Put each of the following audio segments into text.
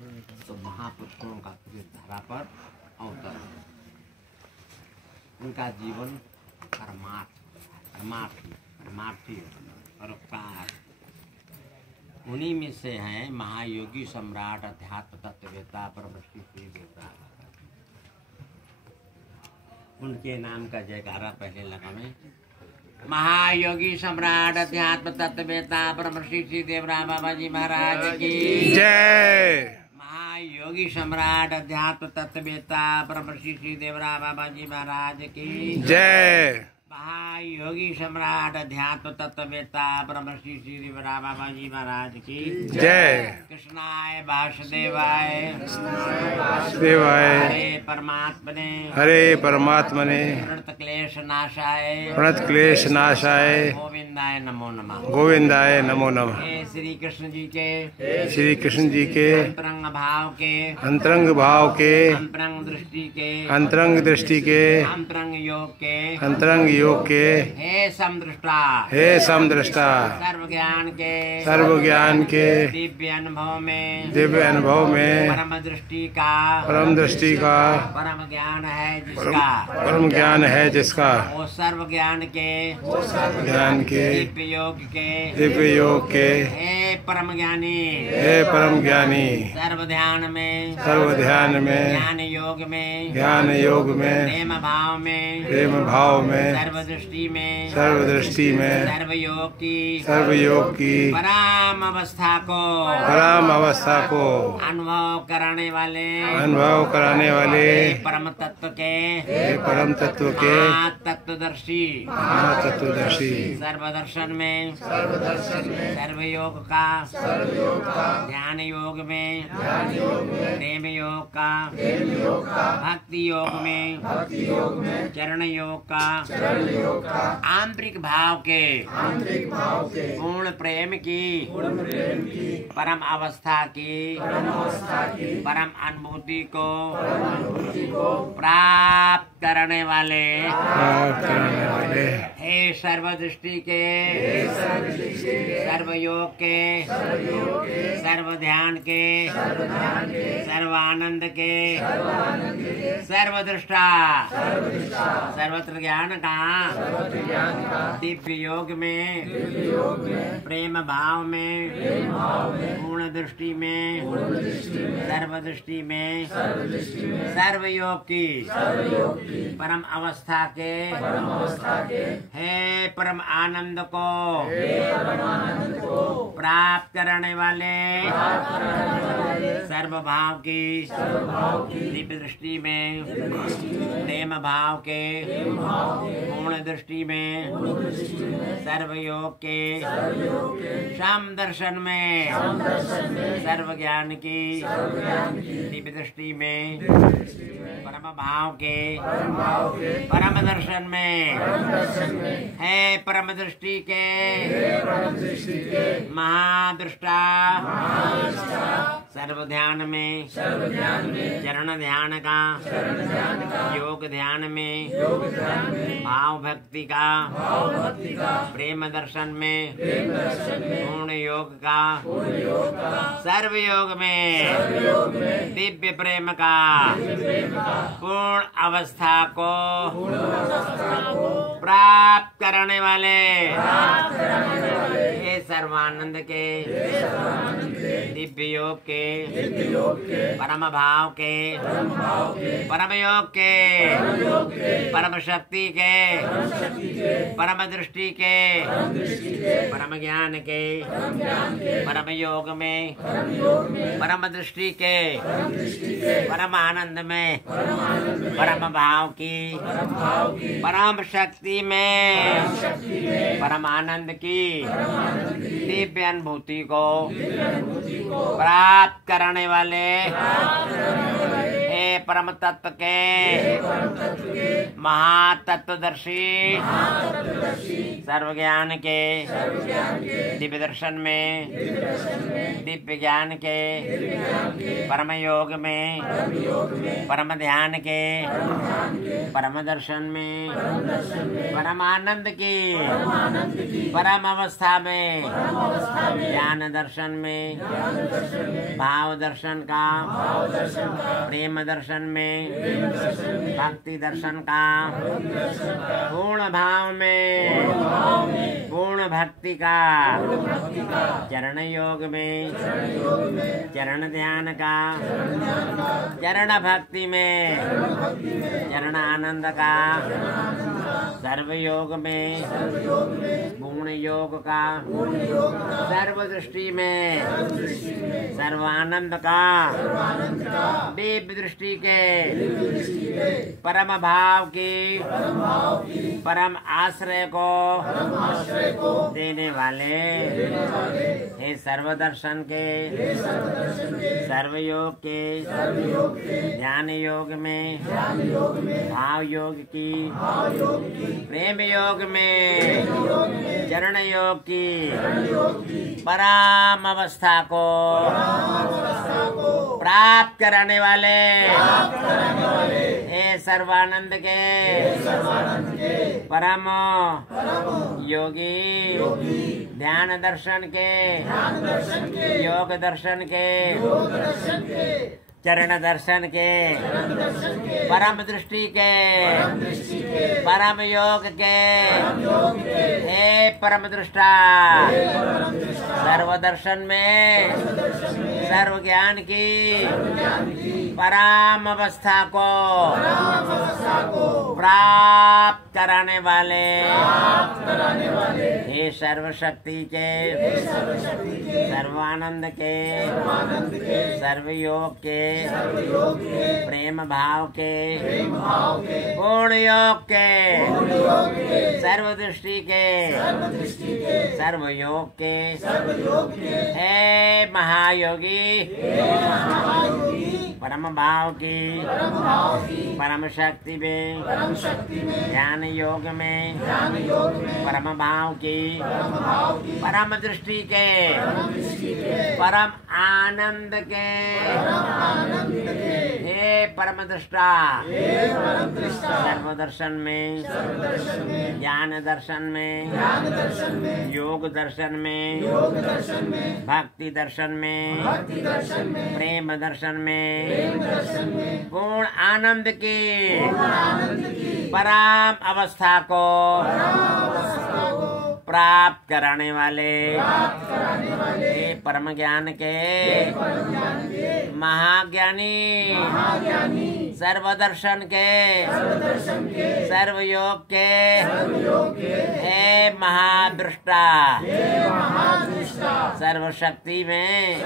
तो महापुरुषों का धरा पर अवतरण, उनका जीवन परमार्थी परोपकार। उन्हीं में से हैं महायोगी सम्राट अध्यात्म तत्ववेता परम श्री देवता। उनके नाम का जयकारा पहले लगावे। महायोगी सम्राट अध्यात्म तत्ववेता परम श्री देवरा बाबा जी महाराज की जय। महायोगी सम्राट अध्यात्म तत्ववेता परम श्री देवरा बाबा जी महाराज की जय। महायोगी सम्राट अध्यात्म तत्ववेता परम श्री देवरा बाबा जी महाराज की जय। कृष्णाय वासुदेवाय देवाय हरे परमात्मने प्रणत क्लेश नाशाय गोविंदाय नमो नमः। गोविंदाय नमो नमः। हे श्री कृष्ण जी के अंतरंग भाव के अंतरंग दृष्टि के अंतरंग योग के हे समदृष्टा सर्व ज्ञान के दिव्य अनुभव में परम दृष्टि का परम ज्ञान है जिसका वो सर्व ज्ञान के दिव्य योग के हे परम ज्ञानी सर्व ध्यान में ज्ञान योग में प्रेम भाव में सर्वदृष्टि में सर्वयोग की परम अवस्था को अनुभव कराने वाले परम तत्व के तत्वदर्शी सर्वदर्शन में सर्वयोग का ध्यान योग में प्रेम योग का भक्ति योग में चरण योग का आंतरिक भाव के पूर्ण प्रेम की परम अवस्था की परम अनुभूति को प्राप्त करने वाले हे सर्वदृष्टि के सर्वयोग के सर्व ध्यान के सर्वानंद के सर्वदृष्टा सर्वत्र ज्ञान का दिव्य योग में प्रेम भाव में पूर्ण दृष्टि में सर्वदृष्टि में सर्वयोग की परम अवस्था के हे परम आनंद को प्राप्त करने वाले सर्व भाव की दिव्य दृष्टि में प्रेम भाव के पूर्ण दृष्टि में सर्वयोग के सम दर्शन में सर्व ज्ञान की दिव्य दृष्टि में परम भाव के परम दर्शन में है परम दृष्टि के महादृष्टा सर्व ध्यान में चरण ध्यान का योग ध्यान में भाव भक्ति का प्रेम दर्शन में पूर्ण योग का सर्व योग में दिव्य प्रेम का पूर्ण अवस्था को प्राप्त करने वाले हे सर्वानंद के दिव्य योग के परम भाव के परम योग के परम शक्ति के परम दृष्टि के परम ज्ञान के परम योग में परम दृष्टि के परम आनंद में परम भाव की परम शक्ति में परम आनंद की दिव्य अनुभूति को प्राप्त करने वाले हे परम तत्व के महातत्वदर्शी सर्व ज्ञान के दिव्य दर्शन में दिव्य ज्ञान के परम योग में परम ध्यान के परम दर्शन में परम आनंद की परम अवस्था में ज्ञान दर्शन में भाव दर्शन का प्रेम दर्शन में भक्ति दर्शन का पूर्ण भाव में पूर्ण भक्ति का चरण योग में चरण ध्यान का चरण भक्ति में चरण आनंद का सर्व योग में पूर्ण योग का सर्व दृष्टि में सर्व आनंद का दिव्य दृष्टि के परम भाव की परम आश्रय को देने वाले हे सर्व दर्शन के सर्व योग के ध्यान योग में भाव योग की प्रेम योग में चरण योग की परम अवस्था को प्राप्त कराने वाले हे सर्वानंद के परम योगी ध्यान दर्शन के योग दर्शन के चरण दर्शन के परम दृष्टि के परम योग के हे परम दृष्टा सर्व दर्शन में सर्व ज्ञान की परम अवस्था को प्राप्त कराने वाले हे सर्वशक्ति के सर्वानंद के सर्व योग के प्रेम भाव के पूर्ण योग के सर्व दृष्टि के सर्व योग के हे महायोगी परम भाव की परम शक्ति में ध्यान योग में परम भाव की परम दृष्टि के परम आनंद के हे परम दृष्टा सर्व दर्शन में ज्ञान दर्शन में योग दर्शन में भक्ति दर्शन में प्रेम दर्शन में पूर्ण आनंद की परम अवस्था को प्राप्त कराने वाले हे परम ज्ञान के महाज्ञानी सर्व दर्शन के सर्व योग के हे महादृष्टा सर्व शक्ति में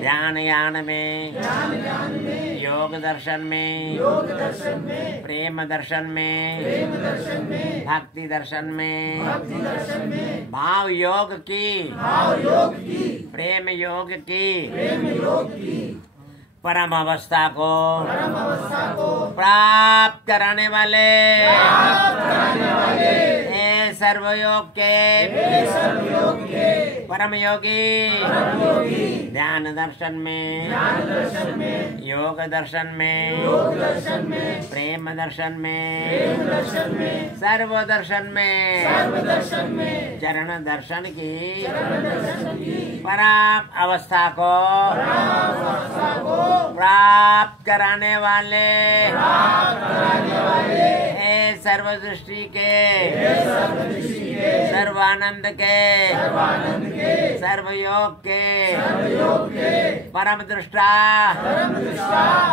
ध्यान यान में योग दर्शन में प्रेम दर्शन में भक्ति दर्शन में भाव योग की प्रेम योग की परम अवस्था को प्राप्त कराने वाले हे सर्वयोग के परम योगी ध्यान दर्शन में योग दर्शन में प्रेम दर्शन में सर्व दर्शन में चरण दर्शन की परम अवस्था को प्राप्त कराने वाले हे सर्वदृष्टि के सर्वानंद के सर्वयोग के परम दृष्टा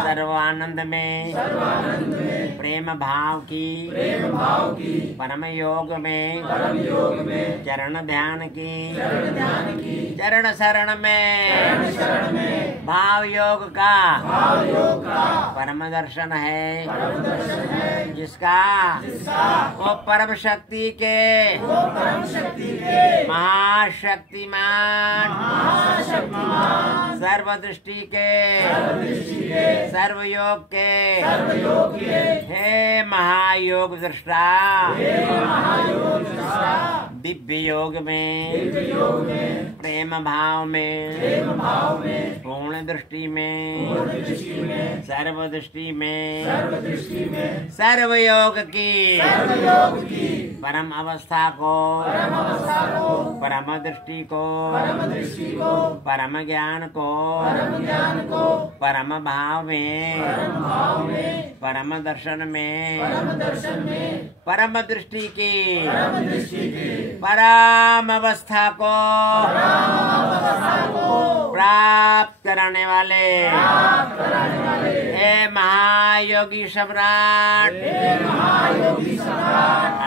सर्वानंद में प्रेम भाव की परम योग में चरण ध्यान की चरण शरण में भाव योग का परम दर्शन है जिसका वो परम शक्ति के महाशक्तिमान सर्वदृष्टि के सर्वयोग के हे महायोग दृष्टा दिव्य योग में प्रेम भाव में पूर्ण दृष्टि में सर्वदृष्टि में सर्वयोग की परम अवस्था को परम दृष्टि को परम ज्ञान को परम भाव में परम दर्शन में परम दृष्टि की परम अवस्था को प्राप्त कराने वाले हे महायोगी सम्राट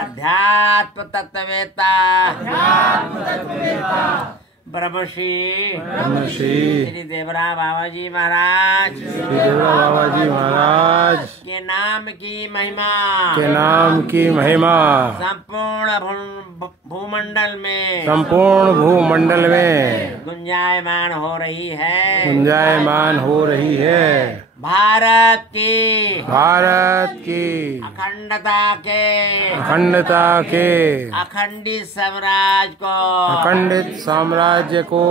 अध्यात्म तत्ववेत्ता ब्रह्मश्री श्री देवरा बाबा जी महाराज के नाम की महिमा संपूर्ण भूमंडल में गुंजायमान हो रही है भारत की अखंडता के अखंडित साम्राज्य को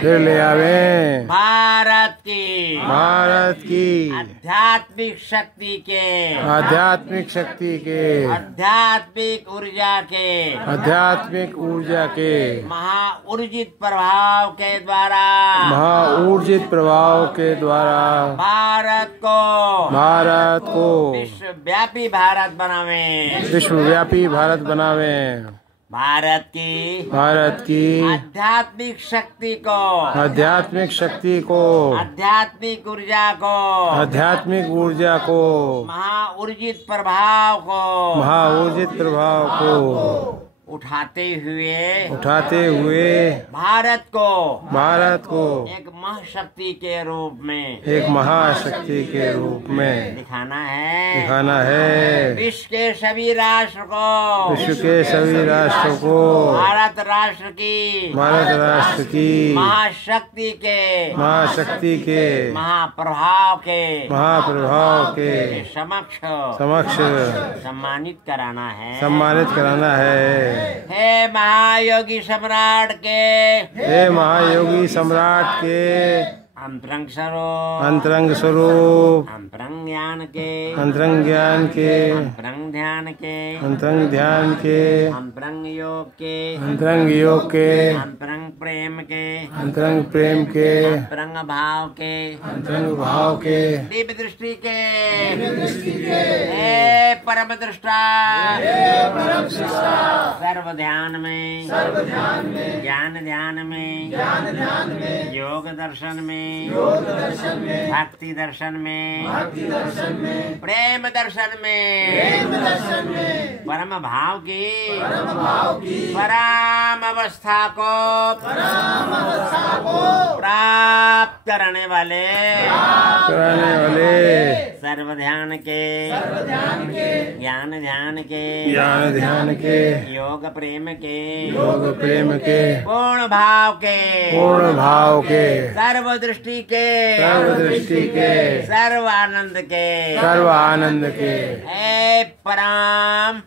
फिर ले आवे भारत की आध्यात्मिक शक्ति के आध्यात्मिक ऊर्जा के महाऊर्जित प्रभाव के द्वारा भारत को विश्वव्यापी भारत बनावे भारत की आध्यात्मिक शक्ति को आध्यात्मिक ऊर्जा को महाऊर्जित प्रभाव को उठाते हुए भारत को एक महाशक्ति के रूप में दिखाना है विश्व के सभी राष्ट्र को भारत राष्ट्र की महाशक्ति के महाप्रभाव के समक्ष सम्मानित कराना है हे महायोगी सम्राट के अंतरंग स्वरूप अंतरंग ज्ञान के अंतरंग ध्यान के अंतरंग योग के अंतरंग प्रेम के अंतरंग भाव के दिव्य दृष्टि के हे परम दृष्टा सर्व ध्यान में ज्ञान में योग दर्शन में भक्ति दर्शन में प्रेम दर्शन में परम भाव की परम अवस्था को प्राप्त करने वाले सर्व ध्यान के ज्ञान ध्यान के योग प्रेम के पूर्ण भाव के सर्व दृष्टि के सर्व आनंद के हे परम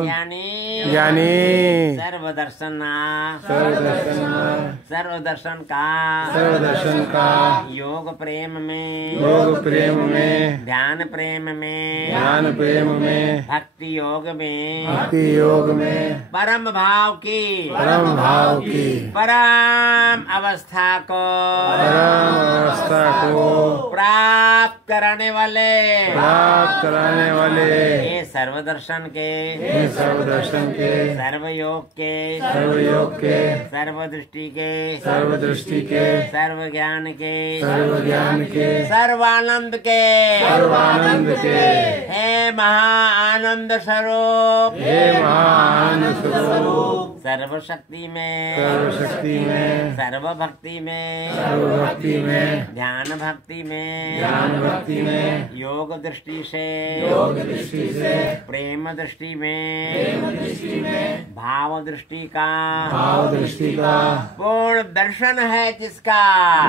ज्ञानी सर्वदर्शन का योग प्रेम में ध्यान प्रेम में भक्ति योग में परम भाव की परम अवस्था को प्राप्त कराने वाले ये सर्वदर्शन के सर्वयोग के सर्वदृष्टि के सर्व ज्ञान के सर्वानंद के हे महाआनंद स्वरूप सर्वशक्ति में, सर्वशक्ति में, सर्वभक्ति में, सर्वभक्ति में, ध्यान भक्ति में, ज्ञान भक्ति में, योग दृष्टि से, योग दृष्टि से, प्रेम दृष्टि में, प्रेम दृष्टि में, भाव दृष्टि का, भाव दृष्टि का, पूर्ण दर्शन है जिसका,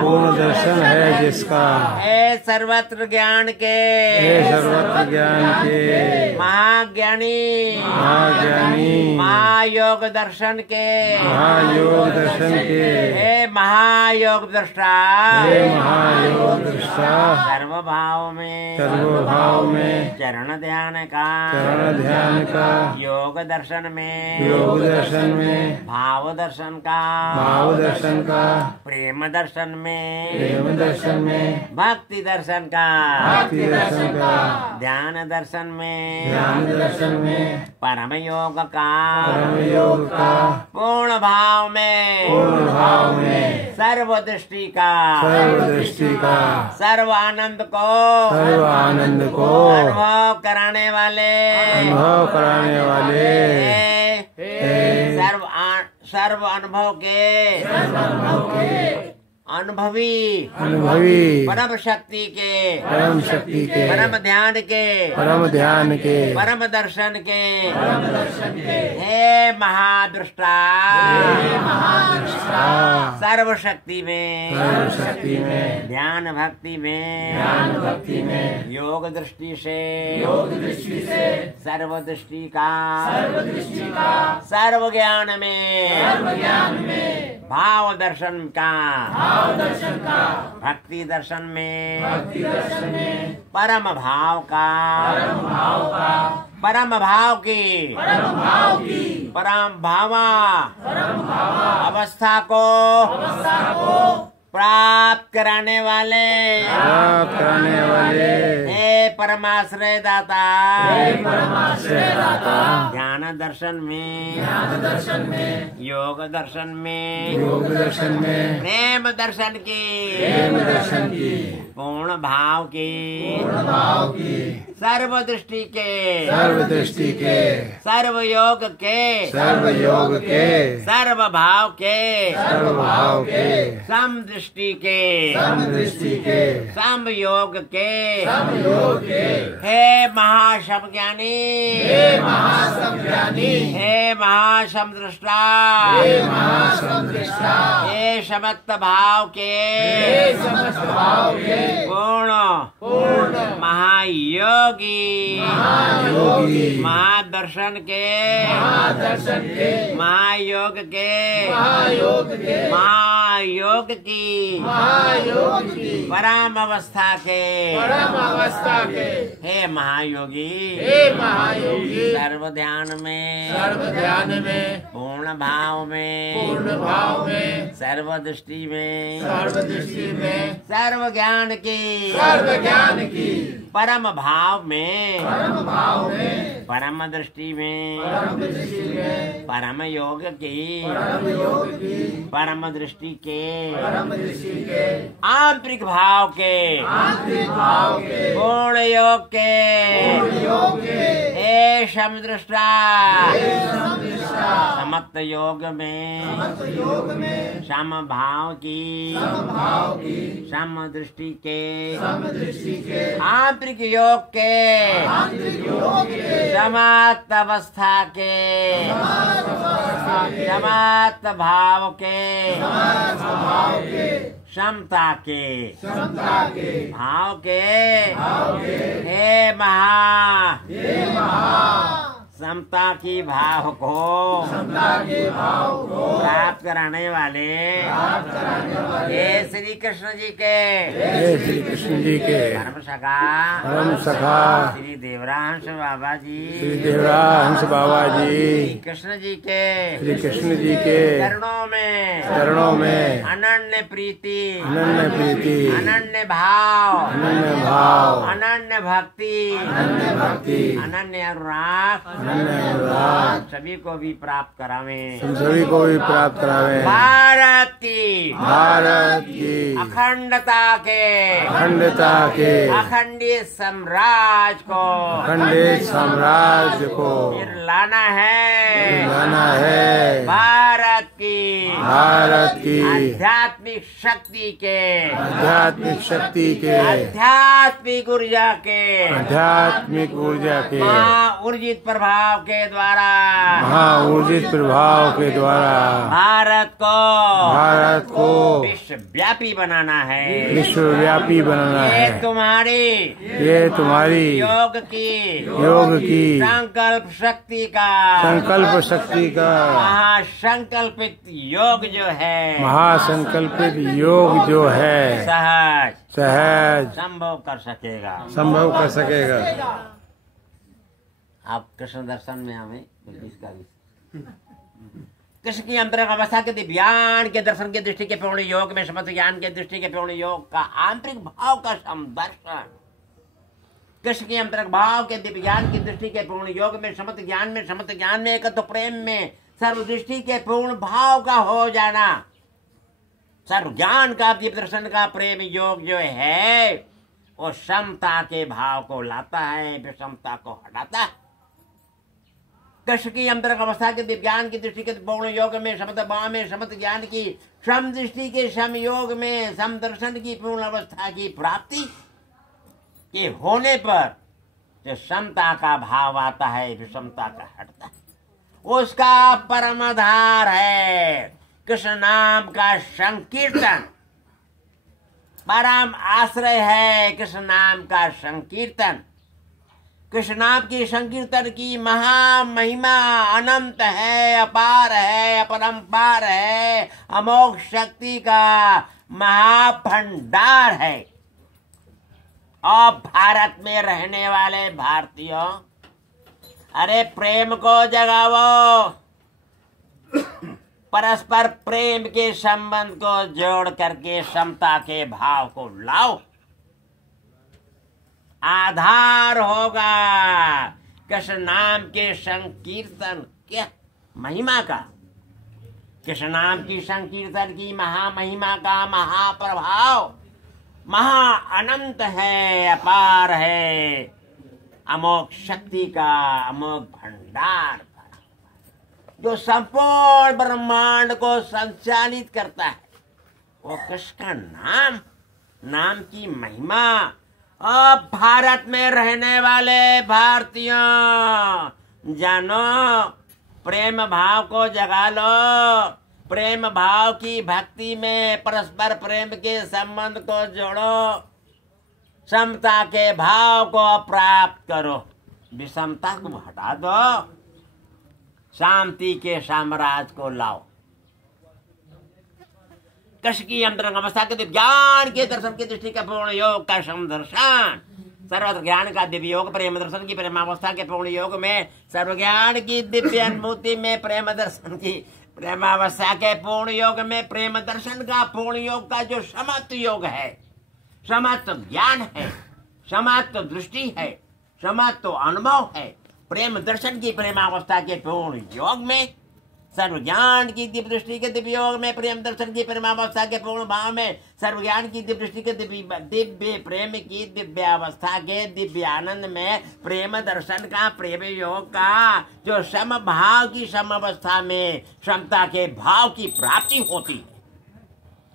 पूर्ण दर्शन है जिसका, हे सर्वत्र ज्ञान के, हे सर्वत्र ज्ञान के, महाज्ञानी, महाज्ञानी, महायोग दर्शन के, महायोग दर्शन के, हे महायोग दृष्टा, हे महायोग दृष्टा, सर्वभाव में, सर्वभाव में, चरण ध्यान का, चरण ध्यान का, योग दर्शन में, योग दर्शन में, भाव दर्शन का, भाव दर्शन का, प्रेम दर्शन में, प्रेम दर्शन में, भक्ति दर्शन का, भक्ति दर्शन का, ध्यान दर्शन में, ध्यान दर्शन में, परम योग का, परम योग का, पूर्ण भाव में, पूर्ण भाव में, सर्व दृष्टि का, सर्व दृष्टि का, सर्व आनंद को, सर्व आनंद को अनुभव कराने वाले, अनुभव कराने वाले, सर्व अनुभव के, अनुभवी, अनुभवी, परम शक्ति के, परम शक्ति के, परम ध्यान के, परम ध्यान के, परम दर्शन के, हे महादृष्टा, सर्व शक्ति में, सर्व शक्ति में, ध्यान भक्ति में, ज्ञान भक्ति में, योग दृष्टि से, योग दृष्टि से, सर्व दृष्टि का, सर्व दृष्टि का, सर्व ज्ञान में, सर्व ज्ञान में, भाव दर्शन का, भाव दर्शन का, भक्ति दर्शन में, भक्ति दर्शन में, परम भाव का, परम भाव का, परम भाव की, परम भाव की, परम भावा परम भावा अवस्था को प्राप्त कराने वाले, प्राप्त करने वाले, हे परमाश्रय दाता, हे परमाश्रय दाता, ध्यान दर्शन में, ज्ञान दर्शन में, योग दर्शन में, योग दर्शन में, प्रेम दर्शन की, प्रेम दर्शन की, पूर्ण भाव की, पूर्ण भाव की, सर्व दृष्टि के, सर्व दृष्टि के, सर्व योग के, सर्व योग के, सर्व भाव के, सर्व भाव के, सम दृष्टि के, सम दृष्टि के, सम योग के, सम योग के, हे महाशम ज्ञानी, हे महासम ज्ञानी, हे महाशम दृष्टा, हे महासम दृष्टा, हे समस्त भाव के, हे समस्त भाव के, पूर्ण महायोगी, महायोगी, महादर्शन के, महादर्शन के, महायोग के, महायोग के, महायोग की, महायोग की, परम अवस्था के, परम अवस्था के, हे महायोगी, हे महायोगी, सर्व ध्यान में, सर्व ध्यान में, पूर्ण भाव में, पूर्ण भाव में, सर्व दृष्टि में, सर्व दृष्टि में, सर्व ज्ञान की, सर्व ज्ञान की, परम भाव में, परम भाव में, परम दृष्टि में, परम दृष्टि में, परम योग की, परम योग की, परम दृष्टि के, परम दृष्टि के, आंतरिक भाव के, आंतरिक भाव के, पूर्ण योग के, पूर्ण योग के, हे समदृष्टा, हे समदृष्टा, समस्त योग में, समस्त योग में, सम भाव की, सम भाव की, सम दृष्टि के, सम दृष्टि के, आंतरिक योग के, आंतरिक योग के, समाप्त अवस्था के, समाप्त भाव के, भाव के, क्षमता के, क्षमता के, भाव के, भाव के, हे महा हे महा समता की भाव को समता के भाव को प्राप्त कराने वाले प्राप्त कराने वाले हे श्री कृष्ण जी के, हे श्री कृष्ण जी के परम सखा, परम सखा श्री देवरांश बाबा जी, श्री देवरांश बाबा जी, श्री कृष्ण जी के, श्री कृष्ण जी के चरणों में, चरणों में अनन्य प्रीति, अनन्य प्रीति, अनन्य भाव, अनन्य भाव, अनन्य भक्ति, अनन्य भक्ति, अनन्य अनुराग अनन्य अनुराग सभी को भी प्राप्त करावे, तुम सभी को भी प्राप्त करावे। भारत की भारत की अखंडता के अखंडित साम्राज्य को फिर लाना है भारत की आध्यात्मिक शक्ति के आध्यात्मिक ऊर्जा के ऊर्जित प्रभाव के द्वारा भारत को विश्वव्यापी बनाना है। ये तुम्हारी योग की संकल्प शक्ति का महासंकल्पित योग जो है सहज संभव कर सकेगा। आप कृष्ण दर्शन में हमें कृष्ण की अंतरंग अवस्था के दिव्यान के दर्शन के दृष्टि के पूर्ण योग में समस्त ज्ञान के दृष्टि के पूर्ण योग का आंतरिक भाव का समदर्शन। कृष्ण के अंतरंग भाव के दिव्यान की दृष्टि के पूर्ण योग में समस्त ज्ञान में एकत्व प्रेम में सर्व दृष्टि के पूर्ण भाव का हो जाना। सर्व ज्ञान का दिव्य दर्शन का प्रेम योग जो है वो समता के भाव को लाता है, विषमता को हटाता है। कृष्ण की अंतरंग अवस्था के दिव्यान की दृष्टि के पूर्ण योग में समस्त भाव में समस्त ज्ञान की सम दृष्टि के समयोग में समदर्शन की पूर्ण अवस्था की प्राप्ति के होने पर जो समता का भाव आता है, विषमता का हटता है, उसका परम आधार है कृष्ण नाम का संकीर्तन। परम आश्रय है कृष्ण नाम का संकीर्तन। कृष्ण नाम की संकीर्तन की महामहिमा अनंत है, अपार है, अपरंपार है, अमोघ शक्ति का महाभंडार है। और भारत में रहने वाले भारतीयों, अरे प्रेम को जगाओ, परस्पर प्रेम के संबंध को जोड़ करके समता के भाव को लाओ। आधार होगा कृष्ण नाम के संकीर्तन क्या महिमा का, कृष्ण नाम की संकीर्तन की महामहिमा का महाप्रभाव महा अनंत है, अपार है, अमोघ शक्ति का अमोघ भंडार जो संपूर्ण ब्रह्मांड को संचालित करता है। वो कृष्ण का नाम की महिमा। अब भारत में रहने वाले भारतीयों, जानो, प्रेम भाव को जगा लो, प्रेम भाव की भक्ति में परस्पर प्रेम के संबंध को जोड़ो, समता के भाव को प्राप्त करो, विषमता को हटा दो, शांति के साम्राज्य को लाओ। कृष्ण की अंतरंग अवस्था के ज्ञान के दर्शन की दृष्टि का पूर्ण योग का समदर्शन, सर्वत्र ज्ञान का दिव्य योग, प्रेम दर्शन की प्रेमावस्था के पूर्ण योग में, सर्व ज्ञान की दिव्य अनुभूति में, प्रेम दर्शन की प्रेमावस्था के पूर्ण योग में, प्रेम दर्शन का पूर्ण योग का जो समत्व योग है, समत्व ज्ञान है, समत्व दृष्टि है, समत्व अनुभव है, प्रेम दर्शन की प्रेमावस्था के पूर्ण योग में, सर्व ज्ञान की दिव्य दृष्टि के दिव्य योग में, प्रेम दर्शन की प्रेमावस्था के पूर्ण भाव में, सर्व ज्ञान की दिव्य दृष्टि के दिव्य प्रेम की दिव्य अवस्था के दिव्य आनंद में, प्रेम दर्शन का प्रेम योग का जो सम भाव की सम अवस्था में समता के भाव की प्राप्ति होती है,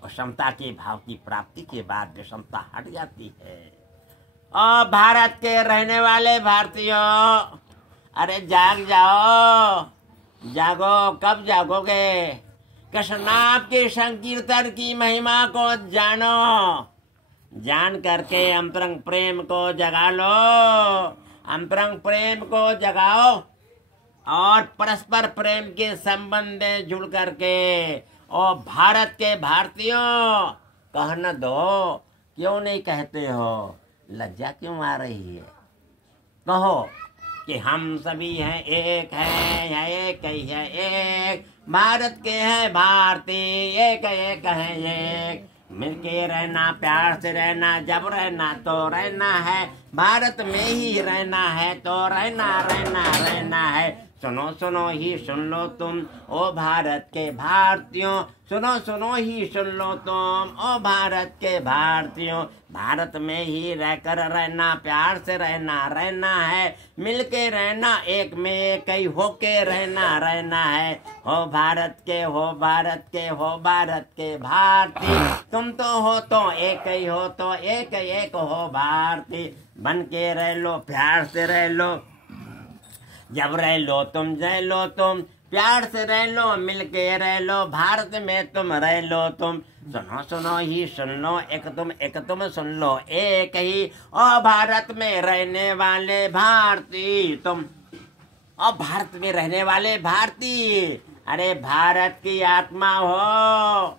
और समता के भाव की प्राप्ति के बाद विषमता हट जाती है। और भारत के रहने वाले भारतीयों, अरे जाग जाओ, जागो। कब जागोगे? कृष्ण नाम के संकीर्तन की महिमा को जानो, जान करके अंतरंग प्रेम को जगा लो, अंतरंग प्रेम को जगाओ और परस्पर प्रेम के संबंध में जुड़ करके और भारत के भारतीयों कहना दो। क्यों नहीं कहते हो? लज्जा क्यों आ रही है? कहो कि हम सभी हैं, एक है, एक ही है, एक भारत के हैं भारतीय, एक एक है, एक मिलके रहना, प्यार से रहना, जब रहना तो रहना है, भारत में ही रहना है तो रहना रहना रहना है, सुनो सुनो ही सुन लो तुम ओ भारत के भारतीयों, सुनो सुनो ही सुन लो तुम ओ भारत के भारतीयों। भारत में ही रहकर रहना, प्यार से रहना, रहना है मिलके रहना, एक में एक ही होके रहना, रहना है। हो भारत के, हो भारत के, हो भारत के भारतीय, तुम तो हो तो एक ही हो, तो एक एक हो भारतीय। बन के रह लो, प्यार से रह लो, जब रह लो तुम, रह लो तुम, प्यार से रह लो, मिलके रह लो, भारत में तुम रह लो तुम। सुनो सुनो ही सुन लो, एक तुम सुन लो, एक ही ओ भारत में रहने वाले भारतीय तुम, और भारत में रहने वाले भारतीय। अरे भारत की आत्मा हो,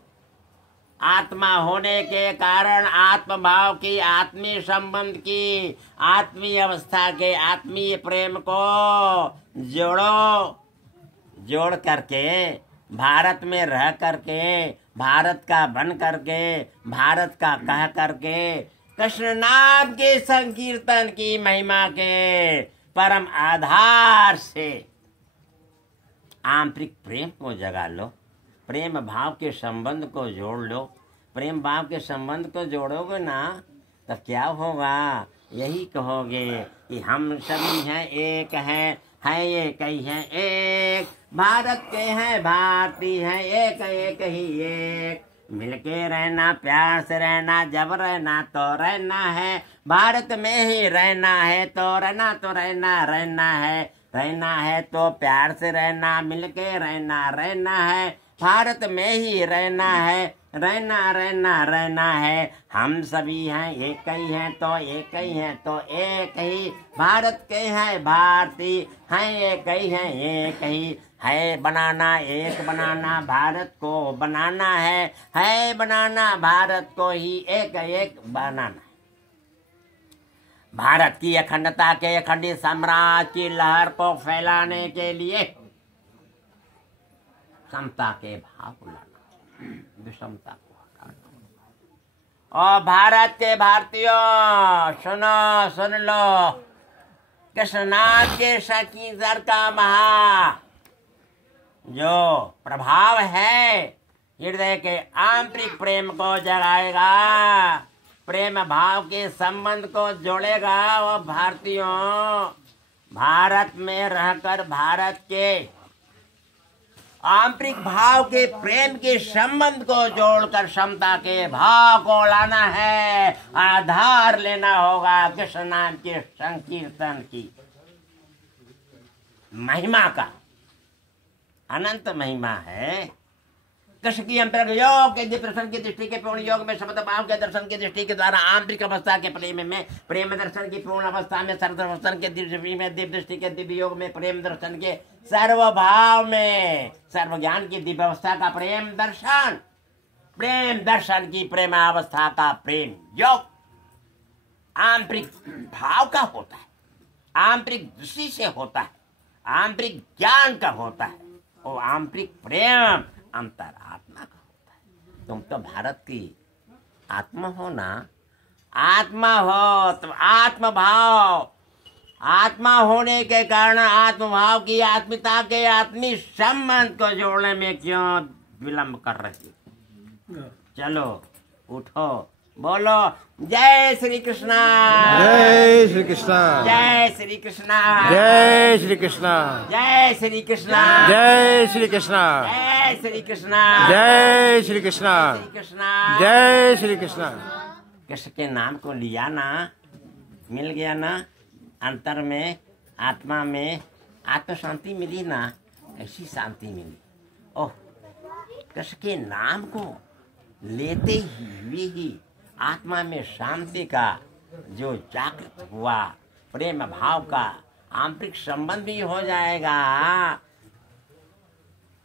आत्मा होने के कारण आत्म भाव की, आत्मीय संबंध की, आत्मीय अवस्था के, आत्मीय प्रेम को जोड़ो। जोड़ करके, भारत में रह करके, भारत का बन करके, भारत का कह करके, कृष्ण नाम के संकीर्तन की महिमा के परम आधार से आंतरिक प्रेम को जगा लो, प्रेम भाव के संबंध को जोड़ लो। प्रेम भाव के संबंध को जोड़ोगे ना तो क्या होगा? यही कहोगे कि हम सभी हैं, एक हैं, एक ही हैं, एक भारत के हैं, भारतीय हैं, एक एक ही एक। मिलके रहना, प्यार से रहना, जब रहना तो रहना है, भारत में ही रहना है, तो रहना तो रहना, रहना है, रहना है तो प्यार से रहना, मिलके रहना, रहना है, भारत में ही रहना है, रहना रहना रहना है। हम सभी हैं, एक ही हैं, तो एक ही हैं, तो एक ही भारत के हैं, भारतीय हैं, एक ही हैं, एक ही है। बनाना, एक बनाना, भारत को बनाना है बनाना, भारत को ही एक एक बनाना है। भारत की अखंडता के, अखंडित साम्राज्य की लहर को फैलाने के लिए समता के भाव को लाना, विषमता को हटाना। और भारत के भारतीयों सुनो, सुन लो, कृष्णनाथ के संकीर्तन का महा जो प्रभाव है, हृदय के आंतरिक प्रेम को जगाएगा, प्रेम भाव के संबंध को जोड़ेगा। वो भारतीयों, भारत में रहकर भारत के आंतरिक भाव के, प्रेम के संबंध को जोड़कर समता के भाव को लाना है, आधार लेना होगा कृष्ण नाम के संकीर्तन की महिमा का। अनंत महिमा है। कृष्ण की अंतरंग योग के दिव्य दर्शन की दृष्टि के पूर्ण योग में, शब्द भाव के दर्शन की दृष्टि के द्वारा आंतरिक अवस्था के प्रेम में, प्रेम दर्शन की पूर्ण अवस्था में, सर्व दर्शन के दिव्य में, दिव्य दृष्टि के दिव्य योग में, प्रेम दर्शन के सर्व भाव में, सर्व ज्ञान की दिव्य अवस्था का प्रेम दर्शन, प्रेम दर्शन की प्रेमावस्था का प्रेम योग आंतरिक भाव का होता है, आंतरिक दृष्टि से होता है, आंतरिक ज्ञान का होता है, और आंतरिक प्रेम अंतरात्मा का होता है। तुम तो भारत की आत्मा हो ना, आत्मा हो तो आत्म भाव, आत्मा होने के कारण आत्म भाव की, आत्मिकता के, आत्मी संबंध को जोड़ने में क्यों विलंब कर रही? चलो उठो, बोलो जय श्री कृष्णा, जय श्री कृष्णा, जय श्री कृष्णा, जय श्री कृष्णा, जय श्री कृष्णा, जय श्री कृष्णा, जय श्री कृष्णा, जय श्री कृष्णा, कृष्णा, जय श्री कृष्णा। कृष्ण के नाम को लिया ना, मिल गया ना, अंतर में, आत्मा में आत्म शांति मिली ना, ऐसी शांति मिली। ओह, कृष्ण के नाम को लेते हुए ही आत्मा में शांति का जो जागृत हुआ, प्रेम भाव का आंतरिक संबंध भी हो जाएगा।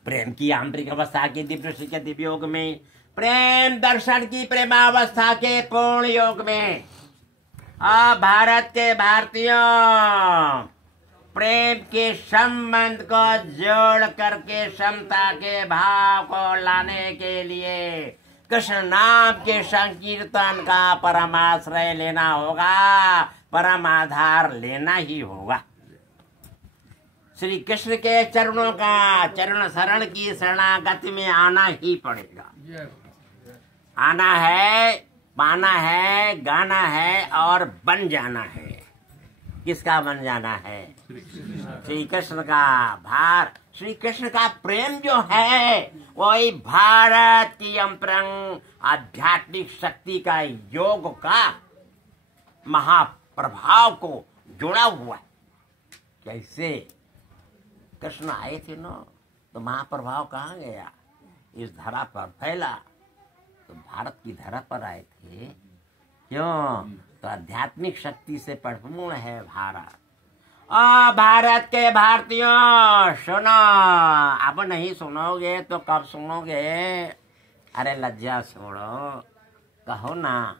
प्रेम की आंतरिक अवस्था के दिव्य दृष्टि के दिव्य योग में, प्रेम दर्शन की प्रेमावस्था के पूर्ण योग में, भारत के भारतीयों प्रेम के संबंध को जोड़ करके समता के भाव को लाने के लिए कृष्ण नाम के संकीर्तन का परमाश्रय लेना होगा, परम आधार लेना ही होगा। श्री कृष्ण के चरणों का चरण शरण की शरणागति में आना ही पड़ेगा। आना है, पाना है, गाना है और बन जाना है। किसका बन जाना है? श्री कृष्ण का। श्री कृष्ण का प्रेम जो है वही भारत की अंतरंग आध्यात्मिक शक्ति का योग का महाप्रभाव को जोड़ा हुआ है। कैसे? कृष्ण आए थे ना तो महाप्रभाव कहाँ गया? इस धरा पर फैला, तो भारत की धरा पर आए थे। क्यों? तो आध्यात्मिक शक्ति से परिपूर्ण है भारत। भारत के भारतीयों सुनो, अब नहीं सुनोगे तो कब सुनोगे? अरे लज्जा छोड़ो, कहो ना।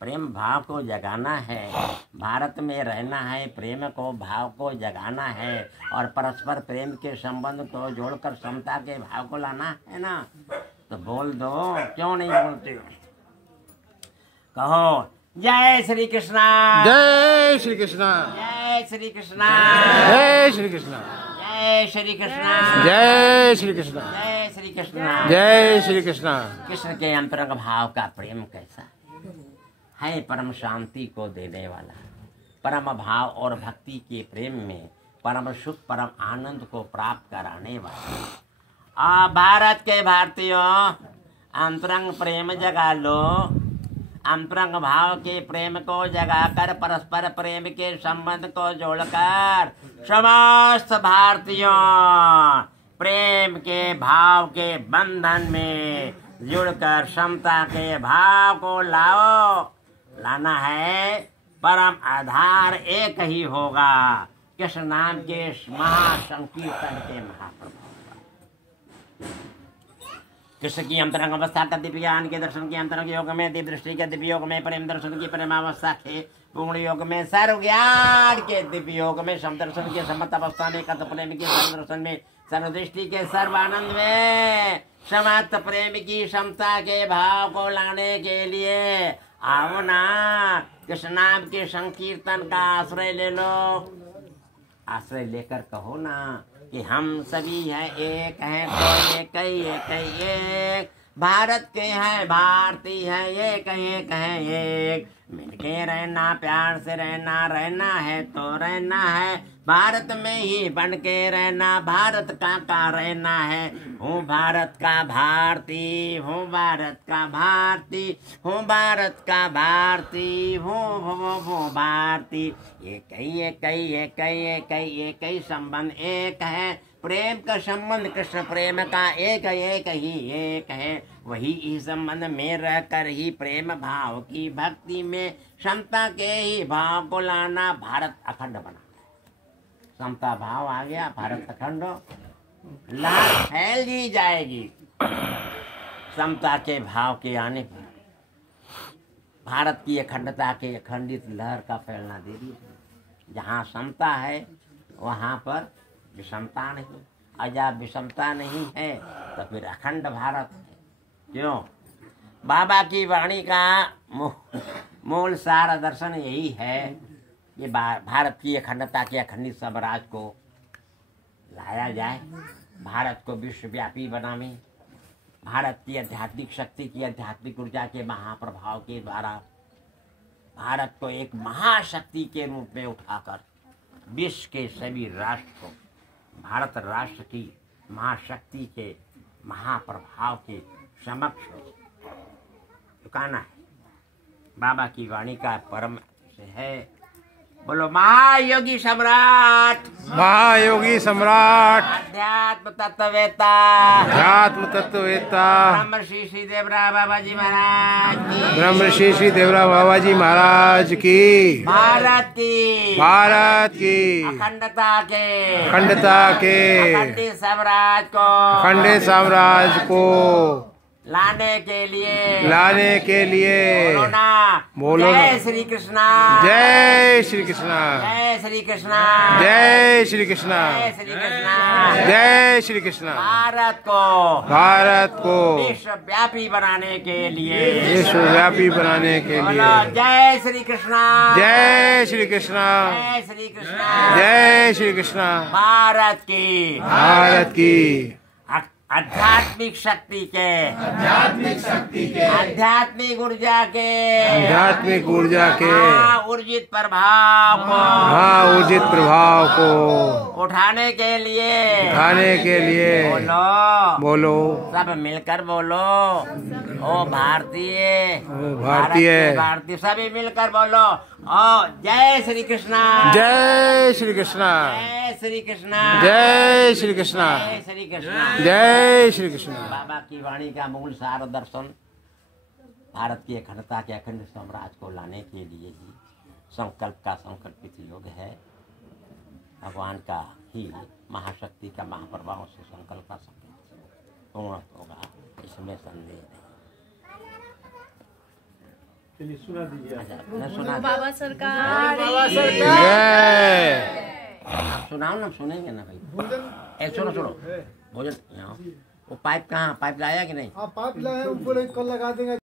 प्रेम भाव को जगाना है, भारत में रहना है, प्रेम को भाव को जगाना है और परस्पर प्रेम के संबंध को जोड़कर समता के भाव को लाना है ना। तो बोल दो, क्यों नहीं बोलते हो? कहो जय श्री कृष्णा, जय श्री कृष्णा, जय श्री कृष्णा, जय श्री कृष्णा, जय श्री कृष्णा, जय श्री कृष्णा, जय श्री कृष्णा, जय श्री कृष्णा। कृष्ण के अंतरंग भाव का प्रेम कैसा है? परम शांति को देने वाला, परम भाव और भक्ति के प्रेम में परम सुख परम आनंद को प्राप्त कराने वाला। भारत के भारतीयों अंतरंग प्रेम जगा लो। अंतरंग भाव के प्रेम को जगाकर परस्पर प्रेम के संबंध को जोड़कर समस्त भारतीयों प्रेम के भाव के बंधन में जुड़कर समता के भाव को लाओ। लाना है, परम आधार एक ही होगा, कृष्ण नाम के महासंकीर्तन के महाप्रभु। कृष्ण की अंतरंग अवस्था का दिव्य ज्ञान के दर्शन के अंतरंग योग में, दिव्य दृष्टि के दिव्य योग में, प्रेम दर्शन की प्रेमावस्था के पूर्ण योग में, सर्व ज्ञान के दिव्य योग में, समदर्शन के समत अवस्था में, कथ प्रेम के सर्वदर्शन में, सर्वदृष्टि के सर्वानंद में, समत प्रेम की समता के भाव को लाने के लिए आओ ना। कृष्ण नाम के संकीर्तन का आश्रय ले लो। आश्रय लेकर कहो ना कि हम सभी हैं, एक हैं तो एक ही, एक ही एक। भारत के हैं, भारतीय हैं, एक एक है एक। मिलके रहना, प्यार से रहना, रहना है तो रहना है, भारत में ही बन के रहना, भारत का रहना है। हूँ भारत का भारती, हूँ भारत का भारती, हूँ भारत का भारती, हूँ भारती। एक ही एक ही एक ही एक ही एक ही संबंध एक है। प्रेम का संबंध कृष्ण प्रेम का एक ही एक है। वही इस संबंध में रहकर ही प्रेम भाव की भक्ति में समता के ही भाव को लाना, भारत अखंड बना। समता भाव आ गया, भारत अखंड, लहर फैल ही जाएगी। समता के भाव के आने पर भारत की अखंडता के अखंडित लहर का फैलना देरी है। जहाँ समता है वहाँ पर विषमता नहीं, और जहाँ विषमता नहीं है तो फिर अखंड भारत है। क्यों? बाबा की वाणी का मूल सार दर्शन यही है कि भारत की अखंडता के अखंडित स्वराज को लाया जाए, भारत को विश्वव्यापी बनावे, भारत की आध्यात्मिक शक्ति की आध्यात्मिक ऊर्जा के महाप्रभाव के द्वारा भारत को एक महाशक्ति के रूप में उठाकर विश्व के सभी राष्ट्र को भारत राष्ट्र की महाशक्ति के महाप्रभाव के समक्ष झुकाना है। बाबा की वाणी का परम से है। बोलो महायोगी सम्राट, महायोगी सम्राट, अध्यात्म तत्ववेता, अध्यात्म तत्ववेता, ब्रह्म श्री देवरा बाबा जी महाराज की, ब्रह्म श्री देवरा बाबा जी महाराज की, भारत की, भारत की अखंडता के, अखंडता के अखंडित साम्राज्य को, अखंडित साम्राज्य को लाने के लिए बोलो ना, बोलो जय ना। श्री कृष्णा, जय श्री कृष्णा, जय श्री कृष्णा, जय श्री कृष्णा, जय श्री कृष्णा। जय श्री कृष्णा। भारत को विश्वव्यापी बनाने के लिए, विश्वव्यापी बनाने के बोलो लिए जय श्री कृष्णा, जय श्री कृष्णा, जय श्री कृष्णा। जय श्री कृष्णा। भारत की आध्यात्मिक शक्ति के, आध्यात्मिक ऊर्जा के ऊर्जित प्रभाव को उठाने के लिए बोलो सब मिलकर बोलो, ओ भारतीय भारतीय सभी मिलकर बोलो, ओ जय श्री कृष्णा, जय श्री कृष्णा, जय श्री कृष्णा, जय श्री कृष्णा, जय श्री कृष्णा। जय श्री कृष्णा। बाबा की वाणी का मूल सार दर्शन भारत की अखंडता के अखंड साम्राज्य को लाने के लिए ही संकल्प का संकल्पित योग है। भगवान का ही महाशक्ति का महाप्रभाव से संकल्प का संकल्प पूर्ण होगा, इसमें संदेह नहीं। सुना दीजिए। मैं सुना बाबा सरकार जय। सुनाओ ना, सुनेंगे ना भाई। सुनो भोजन वो पाइप कहाँ, पाइप लाया कि नहीं? आप पाइप लाए ऊपर कल लगा देंगे।